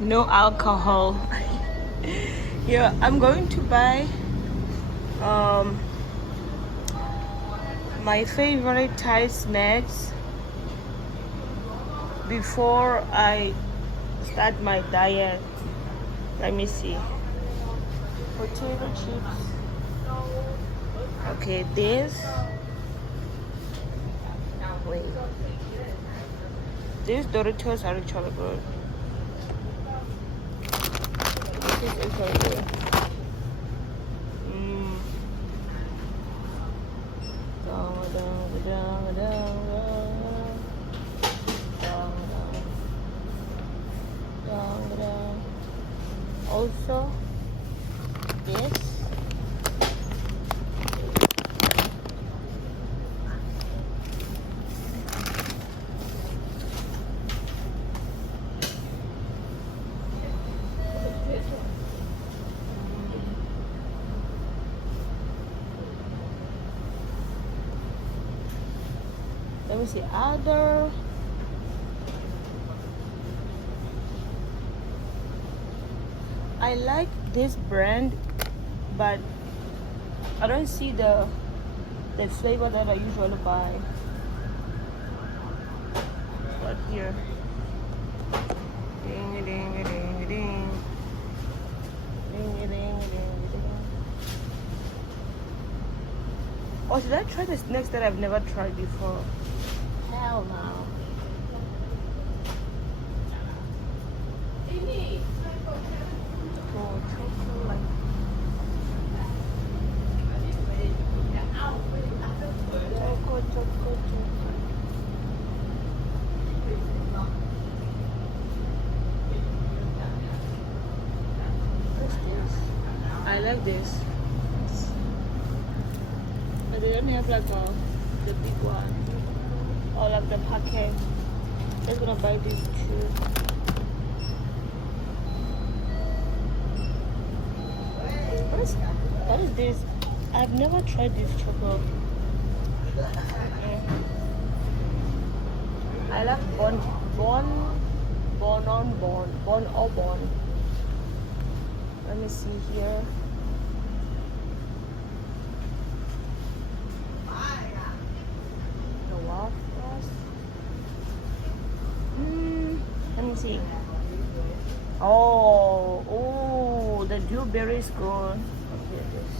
No alcohol. Yeah, I'm going to buy um my favorite Thai snacks before I start my diet. Let me see. Potato chips. Okay, this. Wait. These Doritos are actually good. This is actually good. Mm. Down, down, down, down, down, down, down. Also, this. Let me see other. I like this brand, but I don't see the flavor that I usually buy. But here, ding ding ding ding, ding ding ding ding. Oh, should I try the snacks that I've never tried before? Hell no. Oh, chocolate. Chocolate. What's this? I like this. But they don't have like the big one. Or like the packet. I'm gonna buy these two. What is this? I've never tried this chocolate. I like bon. Let me see here. The waffles. Let me see. Oh, the dewberry is good. Okay, this.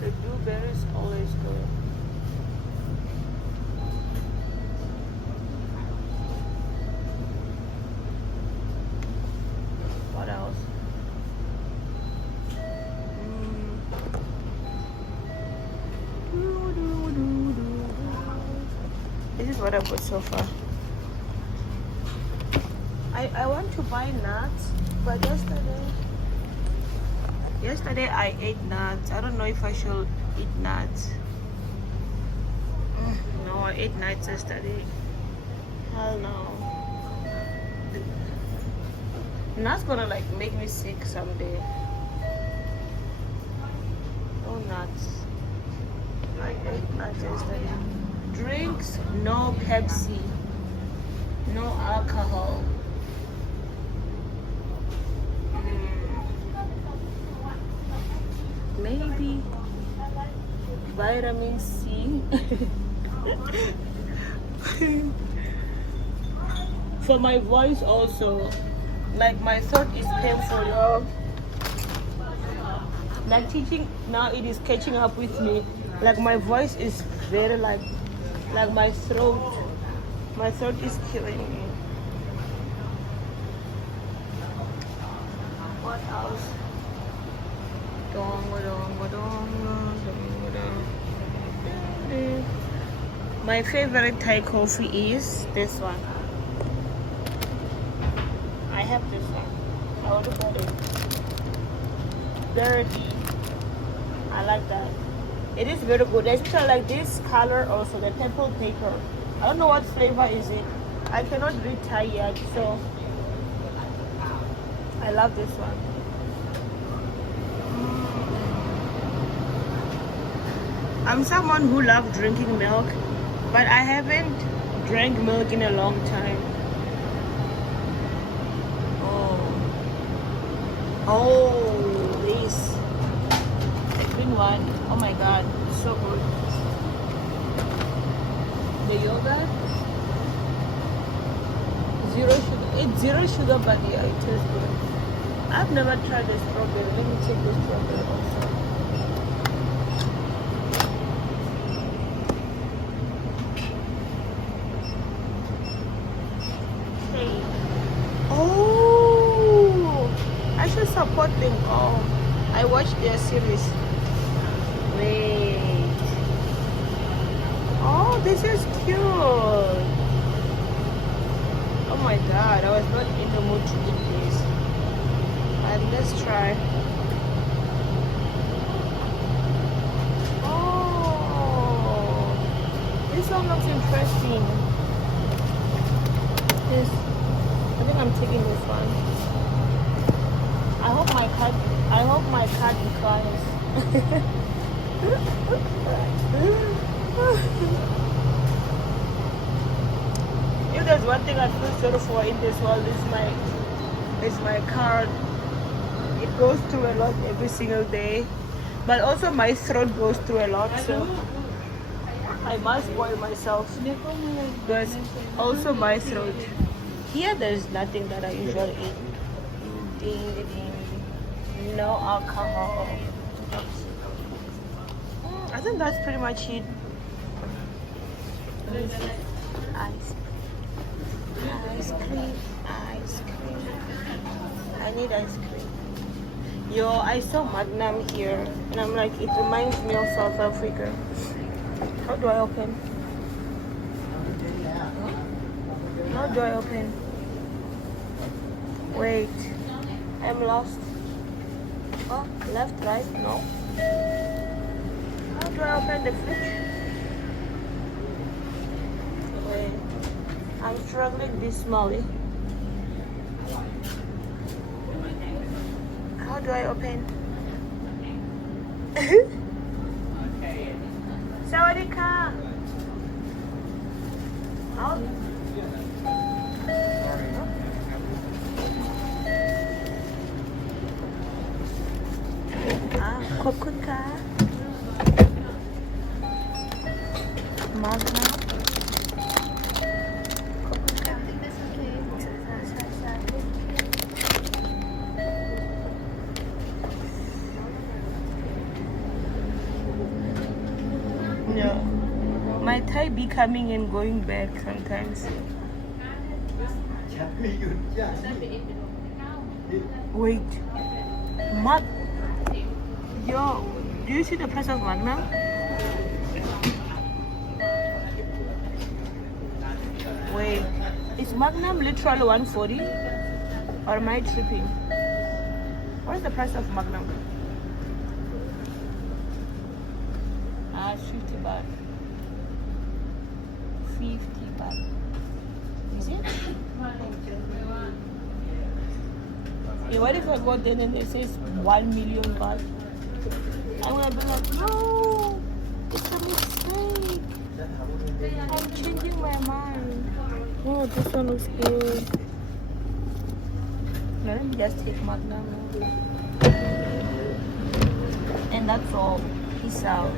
The dewberry is always good. What else? This is what I put so far. I want to buy nuts, but yesterday I ate nuts. I don't know if I should eat nuts. No, I ate nuts yesterday. Hell no. Nuts gonna like make me sick someday. No nuts. I ate nuts yesterday. Drinks, no Pepsi, no alcohol. Maybe vitamin C. For my voice also, like my throat is painful, yo. Like teaching now, it is catching up with me. Like my voice is very like my throat is killing me. What else? My favorite Thai coffee is this one. I have this one. I want to put it. Dirty. I like that. It is very good. Especially like this color also, the purple paper. I don't know what flavor is it. I cannot read Thai yet, so I love this one. I'm someone who loves drinking milk, but I haven't drank milk in a long time. Oh, this the green one. Oh my god, so good. The yogurt, zero sugar. It's zero sugar, but yeah, it tastes good. I've never tried the strawberry. Let me check the strawberry also. Hey. Oh, I should support them. Oh, I watched their series. Wait. Oh, this is cute. Oh my god, I was not in the mood to eat this. But let's try. Oh, this one looks interesting. This, I think I'm taking this one. I hope my card declines. If there's one thing I feel sorry for in this world, is my card. It goes through a lot every single day, but also my throat goes through a lot, so I must spoil myself. But also my throat. Here there's nothing that I usually eat. Ding, ding. No alcohol. I think that's pretty much it. Ice cream. I need ice cream. Yo, I saw Magnum here, and I'm like, it reminds me of South Africa. How do I open? How do I open? Wait, I'm lost. Oh, left, right, no. How do I open the fridge? Wait, I'm struggling dismally. How do I open? Sawadika. How? Kokuka. Magna. No. My Thai be coming and going back sometimes. Wait. Yo, do you see the price of Magnum? Wait, is Magnum literally 140? Or am I tripping? What is the price of Magnum? It's 50 baht. 50 baht. Is it? Yeah, what if I go there and it says 1 million baht? I'm gonna be like, no, it's a mistake. I'm changing my mind. Oh, this one looks good. Let me just take Magnum. And that's all. Peace out.